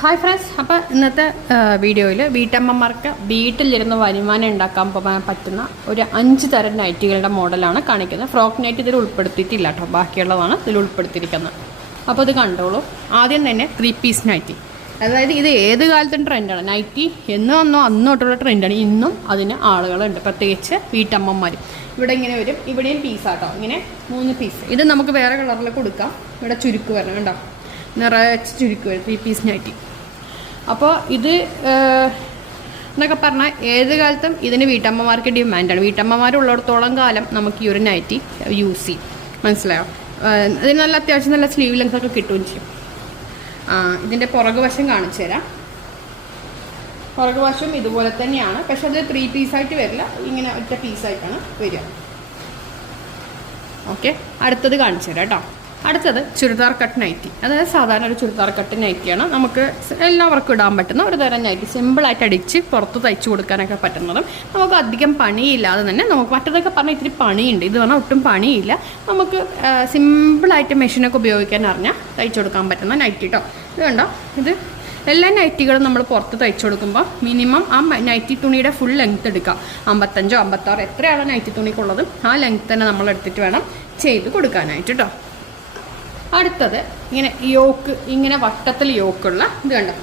Hi friends അപ്പോൾ ഇന്നത്തെ വീഡിയോയിൽ വീട്ടമ്മമാർക്ക് വീട്ടിലിരുന്ന് വരുമാനം ഉണ്ടാക്കാൻ പോകാൻ പറ്റുന്ന ഒരു അഞ്ച് തരം നൈറ്റികളുടെ മോഡലാണ് കാണിക്കുന്നത്. ഫ്രോക്ക് നൈറ്റ് ഇതിൽ ഉൾപ്പെടുത്തിയിട്ടില്ല കേട്ടോ ബാക്കിയുള്ളതാണ് ഇതിൽ ഉൾപ്പെടുത്തിയിരിക്കുന്നത്. അപ്പോൾ ഇത് കണ്ടോളൂ. ആദ്യം തന്നെ ത്രീ പീസ് നൈറ്റി അതായത് ഇത് ഏത് കാലത്തും ട്രെൻഡാണ്. നൈറ്റി എന്ന് വന്നോ അന്ന് തൊട്ടുള്ള ട്രെൻഡാണ്. ഇന്നും അതിന് ആളുകളുണ്ട്. പ്രത്യേകിച്ച് വീട്ടമ്മമാർ ഇവിടെ ഇങ്ങനെ വരും. ഇവിടെയും പീസാട്ടോ ഇങ്ങനെ മൂന്ന് പീസ് ഇത് നമുക്ക് വേറെ കളറിൽ കൊടുക്കാം. ഇവിടെ ചുരുക്ക് വരണം കണ്ടോ നിറച്ച് ചുരുക്ക് ഈ ത്രീ പീസ് നൈറ്റി അപ്പോൾ ഇത് എന്നൊക്കെ പറഞ്ഞാൽ ഏത് കാലത്തും ഇതിന് വീട്ടമ്മമാർക്ക് ഡിമാൻഡാണ്. വീട്ടമ്മമാരുള്ളിടത്തോളം കാലം നമുക്ക് ഈ ഒരു നൈറ്റി യൂസ് ചെയ്യും. മനസ്സിലായോ? ഇതിന് നല്ല അത്യാവശ്യം നല്ല സ്ലീവ് ലെങ്ത് ഒക്കെ കിട്ടുകയും ചെയ്യും. ഇതിന്റെ പുറകു വശം കാണിച്ചു തരാം. പുറകു വശം ഇതുപോലെ തന്നെയാണ്. പക്ഷെ അത് ത്രീ പീസായിട്ട് വരില്ല. ഇങ്ങനെ ഒറ്റ പീസായിട്ടാണ് വരിക. ഓക്കെ അടുത്തത് കാണിച്ചു തരാം കേട്ടോ. അടുത്തത് ചുരിദാർ കട്ട് നൈറ്റി അതായത് സാധാരണ ഒരു ചുരിദാർ കട്ട് നൈറ്റിയാണ് നമുക്ക് എല്ലാവർക്കും ഇടാൻ പറ്റുന്ന ഒരു തരം നൈറ്റി സിമ്പിളായിട്ട് അടിച്ച് പുറത്ത് തയ്ച്ചു കൊടുക്കാനൊക്കെ പറ്റുന്നതും. നമുക്ക് അധികം പണിയില്ലാതെ തന്നെ നമുക്ക് മറ്റതൊക്കെ പറഞ്ഞാൽ ഇത്തിരി പണിയുണ്ട്. ഇത് പറഞ്ഞാൽ ഒട്ടും പണിയില്ല. നമുക്ക് സിമ്പിളായിട്ട് മെഷീനൊക്കെ ഉപയോഗിക്കാൻ അറിഞ്ഞാൽ തയ്ച്ചു കൊടുക്കാൻ പറ്റുന്ന നൈറ്റി കേട്ടോ ഇത് കണ്ടോ? ഇത് എല്ലാ നൈറ്റികളും നമ്മൾ പുറത്ത് തയ്ച്ചു കൊടുക്കുമ്പോൾ മിനിമം ആ നൈറ്റി തുണിയുടെ ഫുൾ ലെങ്ത് എടുക്കാം അമ്പത്തഞ്ചോ അമ്പത്താറോ എത്രയാണോ നൈറ്റി തുണിക്കുള്ളത് ആ ലെങ്ത് തന്നെ നമ്മൾ എടുത്തിട്ട് വേണം ചെയ്ത് കൊടുക്കാനായിട്ട് കേട്ടോ അടുത്തത് ഇങ്ങനെ യോക്ക് ഇങ്ങനെ വട്ടത്തിൽ യോക്കുള്ള ഇത് കണ്ടോ?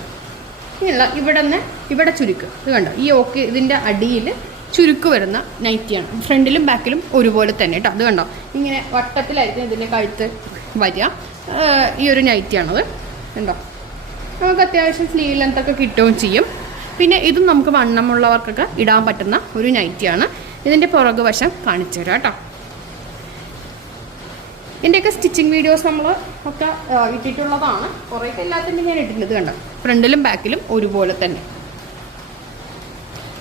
ഇങ്ങനെയുള്ള ഇവിടെ നിന്ന് ഇവിടെ ചുരുക്ക്. ഇത് കണ്ടോ? ഈ യോക്ക് ഇതിന്റെ അടിയിൽ ചുരുക്ക് വരുന്ന നൈറ്റിയാണ്. ഫ്രണ്ടിലും ബാക്കിലും ഒരുപോലെ തന്നെ കേട്ടോ. അത് കണ്ടോ? ഇങ്ങനെ വട്ടത്തിലായിരിക്കും ഇതിന്റെ കഴുത്ത് വരിക. ഈ ഒരു നൈറ്റിയാണത്. കണ്ടോ? നമുക്ക് അത്യാവശ്യം സ്ലീവ് ലെങ്ത് ഒക്കെ കിട്ടുകയും ചെയ്യും. പിന്നെ ഇതും നമുക്ക് വണ്ണമുള്ളവർക്കൊക്കെ ഇടാൻ പറ്റുന്ന ഒരു നൈറ്റിയാണ്. ഇതിന്റെ പുറകുവശം കാണിച്ചു തരാം കേട്ടോ. ഇതിന്റെയൊക്കെ സ്റ്റിച്ചിങ് വീഡിയോസ് നമ്മൾ ഒക്കെ ഇട്ടിട്ടുള്ളതാണ്. കുറേയൊക്കെ എല്ലാത്തിന്റെയും ഞാൻ ഇട്ടിട്ടുണ്ട് കണ്ടോ? ഫ്രണ്ടിലും ബാക്കിലും ഒരുപോലെ തന്നെ.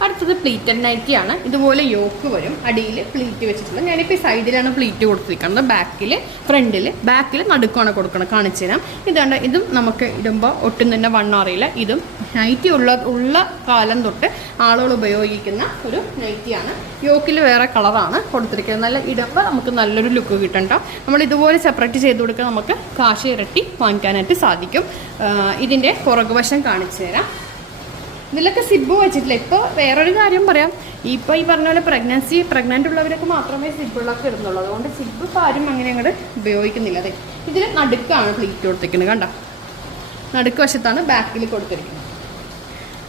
അടുത്തത് പ്ലീറ്റഡ് നൈറ്റി ആണ്. ഇതുപോലെ യോക്ക് വരും. അടിയിൽ പ്ലീറ്റ് വെച്ചിട്ടുള്ളത്. ഞാനിപ്പോൾ ഈ സൈഡിലാണ് പ്ലീറ്റ് കൊടുത്തിരിക്കുന്നത്. ബാക്കിൽ ഫ്രണ്ടിൽ ബാക്കിൽ നടുക്കാണ് കൊടുക്കണം കാണിച്ചു തരാം ഇതുണ്ട് ഇതും നമുക്ക് ഇടുമ്പോൾ ഒട്ടും തന്നെ വണ്ണം അറിയില്ല ഇതും നൈറ്റി ഉള്ള ഉള്ള കാലം തൊട്ട് ആളുകൾ ഉപയോഗിക്കുന്ന ഒരു നൈറ്റിയാണ്. യോക്കിൽ വേറെ കളറാണ് കൊടുത്തിരിക്കുന്നത്. നല്ല ഇടുമ്പോൾ നമുക്ക് നല്ലൊരു ലുക്ക് കിട്ടണ്ട നമ്മൾ ഇതുപോലെ സെപ്പറേറ്റ് ചെയ്ത് കൊടുക്കുക നമുക്ക് കാശ് ഇരട്ടി വാങ്ങിക്കാനായിട്ട് സാധിക്കും. ഇതിന്റെ പുറകുവശം കാണിച്ചു തരാം. ഇതിലൊക്കെ സിബ് വെച്ചിട്ടില്ല. ഇപ്പോൾ വേറൊരു കാര്യം പറയാം. ഇപ്പോൾ ഈ പറഞ്ഞ പോലെ പ്രഗ്നൻസി പ്രഗ്നന്റ് ഉള്ളവരൊക്കെ മാത്രമേ സിബുകളൊക്കെ ഇടുന്നുള്ളൂ. അതുകൊണ്ട് സിബ് ഇപ്പോൾ ആരും അങ്ങനെ അങ്ങോട്ട് ഉപയോഗിക്കുന്നില്ല. അതെ. ഇതിൽ നടുക്കാണ് പ്ലീറ്റ് കൊടുത്തിരിക്കുന്നത്. കണ്ട? നടുക്ക് വശത്താണ് ബാക്കിൽ കൊടുത്തിരിക്കുന്നത്.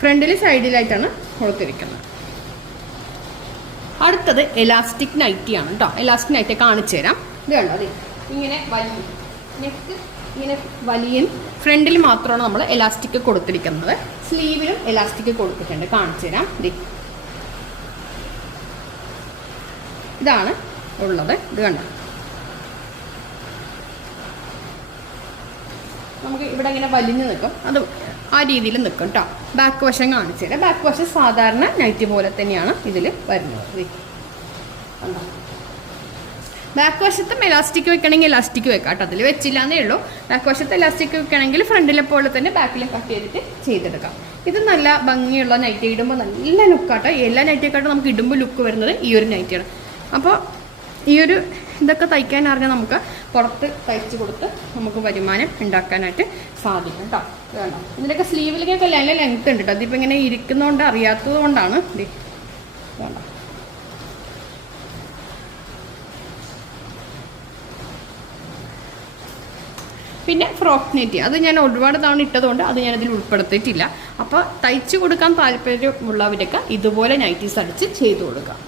ഫ്രണ്ടിൽ സൈഡിലായിട്ടാണ് കൊടുത്തിരിക്കുന്നത്. അടുത്തത് എലാസ്റ്റിക് നൈറ്റി ആണ് കേട്ടോ എലാസ്റ്റിക് നൈറ്റി കാണിച്ചു തരാം. ഇത് കണ്ടോ അതെ. ഇങ്ങനെ വലിയ നെക്ക് ഇങ്ങനെ വലിയ ഫ്രണ്ടിൽ മാത്രമാണ് നമ്മൾ എലാസ്റ്റിക് കൊടുത്തിരിക്കുന്നത്. സ്ലീവിലും എലാസ്റ്റിക് കൊടുത്തിട്ടുണ്ട്. കാണിച്ചു തരാം. ഇതാണ് ഉള്ളത്. ഇത് കണ്ടോ? നമുക്ക് ഇവിടെ ഇങ്ങനെ വലിഞ്ഞു നിൽക്കും. അത് ആ രീതിയിൽ നിൽക്കും കേട്ടോ ബാക്ക് വശം കാണിച്ചു തരാം ബാക്ക് വശം സാധാരണ നൈറ്റി പോലെ തന്നെയാണ് ഇതിൽ വരുന്നത്. ബാക്ക് വശത്തും എലാസ്റ്റിക് വെക്കണമെങ്കിൽ എലാസ്റ്റിക് വെക്കാം കേട്ടോ അതിൽ വെച്ചില്ല എന്നേ ഉള്ളൂ. ബാക്ക് വശത്ത് എലാസ്റ്റിക് വെക്കണമെങ്കിൽ ഫ്രണ്ടിലെ പോലെ തന്നെ ബാക്കിൽ കട്ട് ചെയ്തിട്ട് ചെയ്തെടുക്കാം. ഇത് നല്ല ഭംഗിയുള്ള നൈറ്റി ഇടുമ്പോൾ നല്ല ലുക്കാട്ടോ എല്ലാ നൈറ്റിയെക്കാട്ടും നമുക്ക് ഇടുമ്പോൾ ലുക്ക് വരുന്നത് ഈ ഒരു നൈറ്റിയാണ് അപ്പോൾ ഈ ഒരു ഇതൊക്കെ തയ്ക്കാൻ അറിഞ്ഞാൽ നമുക്ക് പുറത്ത് തയ്ച്ചു കൊടുത്ത് നമുക്ക് വരുമാനം ഉണ്ടാക്കാനായിട്ട് സാധിക്കും കേട്ടോ വേണം ഇതിന്റെയൊക്കെ സ്ലീവിലേക്കൊക്കെ നല്ല ലെങ്ത് ഉണ്ട് കേട്ടോ അതിപ്പോൾ ഇങ്ങനെ ഇരിക്കുന്നതുകൊണ്ട് അറിയാത്തത് കൊണ്ടാണ് വേണ്ട പിന്നെ ഫ്രോക്ക് നെറ്റി അത് ഞാൻ ഒരുപാട് തവണ ഇട്ടതുകൊണ്ട് അത് ഞാനതിൽ ഉൾപ്പെടുത്തിയിട്ടില്ല. അപ്പോൾ തയ്ച്ചു കൊടുക്കാൻ താല്പര്യമുള്ളവരൊക്കെ ഇതുപോലെ നൈറ്റീസ് അടിച്ച് ചെയ്തു കൊടുക്കാം.